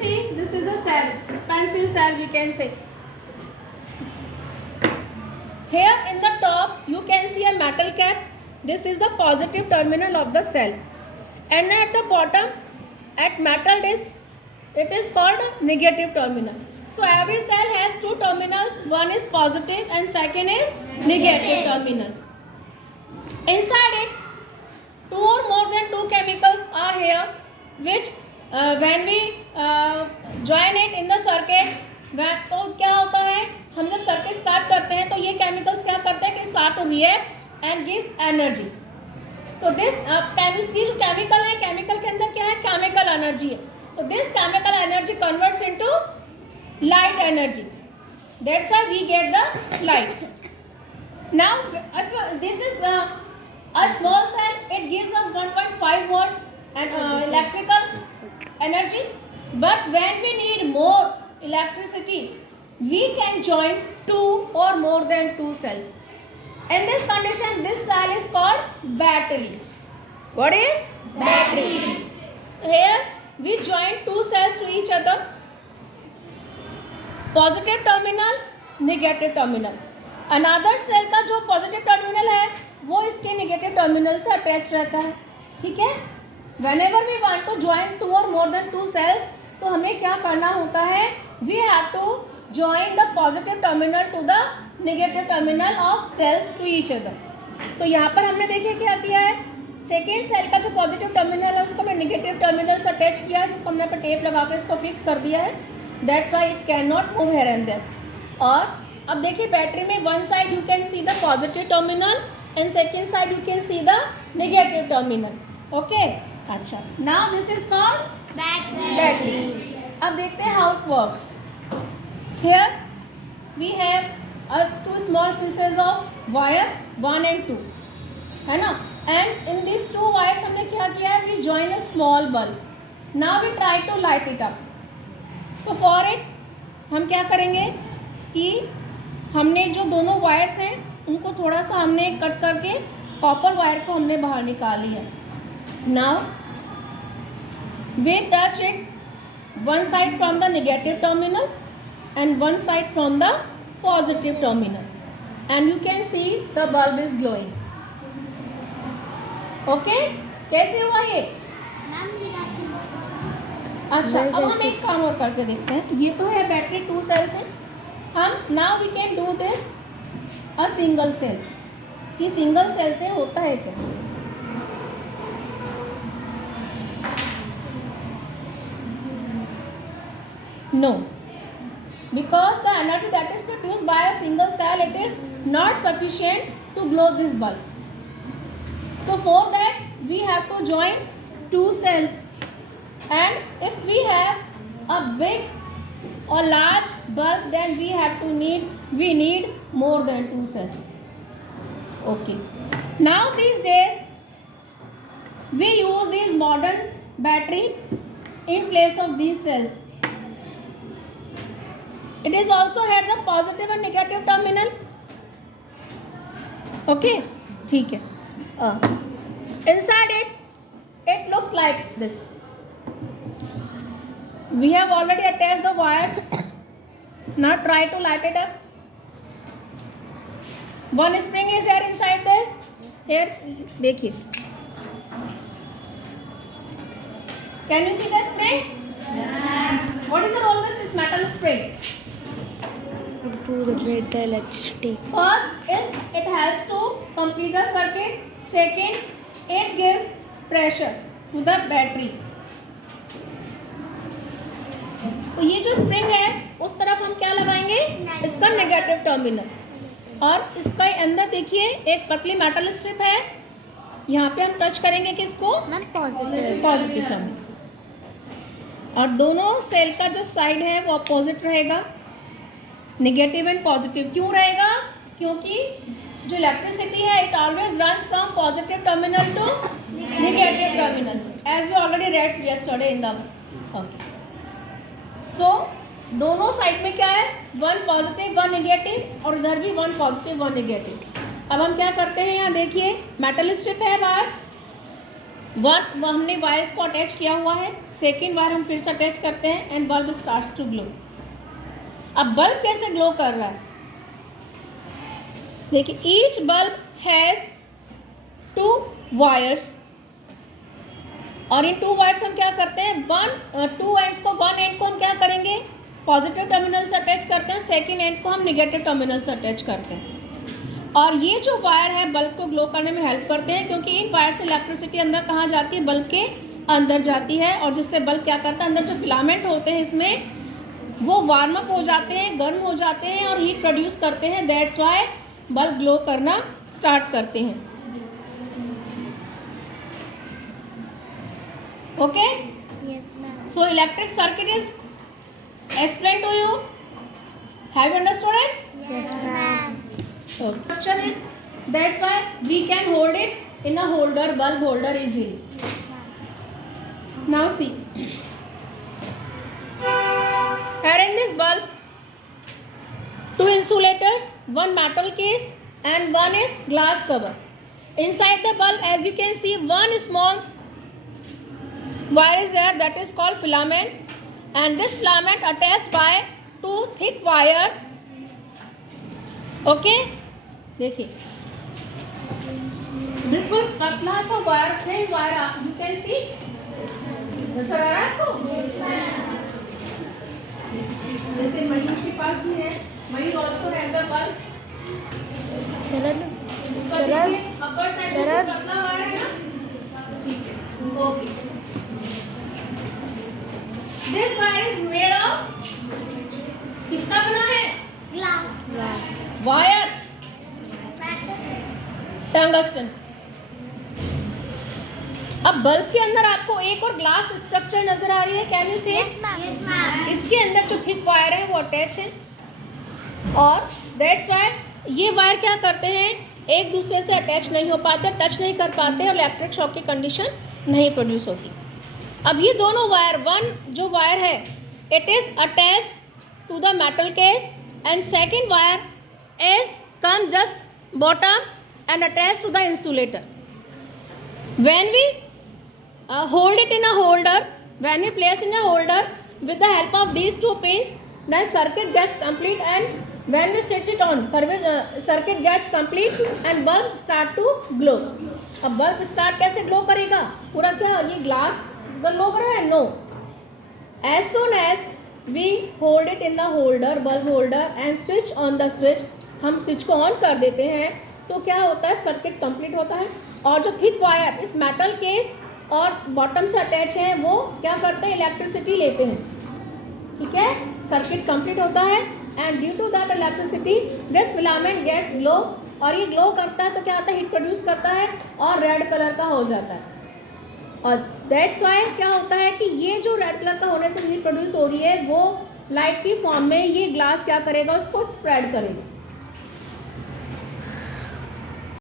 see this is a cell, pencil cell we can say. Here in the top you can see a metal cap. This is the positive terminal of the cell, and at the bottom at metal disc it is called negative terminal. So every cell has two terminals, one is positive and second is negative terminals. Inside it two or more than two chemicals are here, which when we join it in the circuit, तो क्या होता है, हम जब circuit start करते हैं तो ये केमिकल्स क्या करते हैं कि start to react and gives energy. So this chemistry जो केमिकल है, केमिकल के अंदर क्या है, केमिकल एनर्जी है. तो this chemical energy converts into light energy. That's why we get the light. Now if this is a small cell, it gives us 1.5 volt and electrical energy, but when we need more electricity we can join two or more than two cells. In this condition this cell is called battery. What is battery? Here we join two cells to each other, positive terminal, negative terminal. Another cell का जो positive terminal है वो इसके negative terminal से attach रहता है. ठीक है. Whenever we want to join two or more then to sales, तो हमें क्या करना होता है, we have to join the positive terminal to the negative terminal of cells to each other. तो यहाँ पर हमने देखिए क्या किया है, सेकेंड सेल का जो पॉजिटिव टर्मिनल है उसको हमने नेगेटिव टर्मिनल से अटैच किया है, जिसको हमने पर टेप लगा कर इसको फिक्स कर दिया है. That's why it cannot move here and there. और अब देखिए बैटरी में one side you can see the positive terminal and second side you can see the negative terminal. Okay. अच्छा, now this is called battery. अब देखते हैं how it works. Here we have two small pieces of wire 1 and 2, है ना. And in this two wires हमने क्या किया है, we join a small bulb. Now we try to light it up. तो फॉर इट हम क्या करेंगे कि हमने जो दोनों वायर्स हैं उनको थोड़ा सा हमने कट करके कॉपर वायर को हमने बाहर निकाल लिया. Now we touch it one side from the negative terminal and one side from the positive terminal, and you can see the bulb is glowing. Okay. कैसे हुआ ये? अच्छा, अब हम एक काम और करके देखते हैं. ये तो है बैटरी, टू सेल्स हैं. हम now we can do this a single cell. ये सिंगल सेल से होता है क्या? No, because the energy that is produced by a single cell, it is not sufficient to glow this bulb. So for that we have to join two cells, and if we have a big or large bulb, then we need more than two cells. Okay, now these days we use these modern battery in place of these cells. It is also has the positive and negative terminal. Okay, ठीक है. Inside it looks like this. We have already attached the wires. Now try to light it up. One spring is here inside this. Here, देखिए. Can you see the spring? What is the role of this metal spring? To generate the electricity. First is it helps to complete the circuit. Second, it gives pressure to the battery. तो ये जो spring है उस तरफ हम क्या लगाएंगे, इसका नेगेटिव टर्मिनल, और इसका अंदर देखिए एक पतली मेटल स्ट्रिप है, यहाँ पे हम टच करेंगे किसको, पॉजिटिव टर्मिनल. और दोनों सेल का जो साइड है वो अपोजिट रहेगा, नेगेटिव एंड पॉजिटिव. क्यों रहेगा? क्योंकि जो इलेक्ट्रिसिटी है it always runs from positive terminal to negative terminal, as we already read yesterday in the. So दोनों साइड में क्या है, वन पॉजिटिव वन नेगेटिव, और इधर भी वन पॉजिटिव वन नेगेटिव. अब हम क्या करते हैं, यहाँ देखिए मेटल स्ट्रिप है बाहर, वन हमने वायर्स को अटैच किया हुआ है, सेकेंड वायर हम फिर से अटैच करते हैं and bulb starts to glow. अब बल्ब कैसे ग्लो कर रहा है, देखिए ईच बल्ब हैज 2 वायर्स और इन 2 वायर्स हम क्या करते हैं, 2 एंड्स को, 1 एंड को हम क्या करेंगे, पॉजिटिव टर्मिनल से अटैच करते हैं, सेकेंड एंड को हम नेगेटिव टर्मिनल से अटैच करते हैं। और ये जो वायर है बल्ब को ग्लो करने में हेल्प करते हैं, क्योंकि इन वायर से इलेक्ट्रिसिटी अंदर कहाँ जाती है, बल्ब के अंदर जाती है, और जिससे बल्ब क्या करता है, अंदर जो फिलामेंट होते हैं इसमें वो वार्म अप हो जाते हैं, गर्म हो जाते हैं और हीट प्रोड्यूस करते हैं। दैट्स वाई बल्ब ग्लो करना स्टार्ट करते हैं। Okay, Yes, ma'am. So electric circuit is explain to you, have you understood it? Yes, ma'am. Structure है, that's why we can hold it in a holder, bulb holder easily. Now see, here in this bulb, 2 insulators, 1 metal case and 1 is glass cover. Inside the bulb, as you can see, 1 small wire is there, that is called filament, and this filament attached by 2 thick wires. Okay, देखिए बिल्कुल पतला सा wire, thin wire, you can सी, नजर आ रहा है आपको? जैसे मयूर के पास भी है, मयूर ऑल्सो हैज द बल्ब। चरण अपर साइड चरण। में पतला वायर है ना, ठीक है, okay. This wire is made of, किसका बना है, glass. Wire, tungsten. अब बल्ब के अंदर आपको एक और ग्लास स्ट्रक्चर नजर आ रही है, कैन यू सी? इसके अंदर जो थिक वायर है वो अटैच है, और दैट्स वाई ये वायर क्या करते हैं, एक दूसरे से अटैच नहीं हो पाते, टच नहीं कर पाते और इलेक्ट्रिक शॉक की कंडीशन नहीं प्रोड्यूस होती। अब ये दोनों वायर, वन जो वायर है it is attached to the metal case and second wire is come just bottom and attached to the insulator. When we hold it in a holder, when we place in a holder with the help of these 2 pins, then circuit gets complete, and when we switch it on, circuit gets complete and bulb start to glow. अब bulb start कैसे glow करेगा, पूरा क्या ये glass glow कर रहा है? No. As soon as we hold it in the holder, bulb holder, and switch on the switch, हम स्विच को ऑन कर देते हैं तो क्या होता है, सर्किट कंप्लीट होता है, और जो थिक वायर इस मेटल केस और बॉटम से अटैच हैं वो क्या करते हैं, इलेक्ट्रिसिटी लेते हैं, ठीक है, सर्किट कंप्लीट होता है, and due to that electricity this filament gets glow, और ये ग्लो करता है तो क्या होता है, हीट प्रोड्यूस करता है और रेड कलर का हो जाता है। और दैट्स वाई क्या होता है कि ये जो रेड कलर का होने से हीट प्रोड्यूस हो रही है वो लाइट की फॉर्म में ये ग्लास क्या करेगा, उसको स्प्रेड करेगा।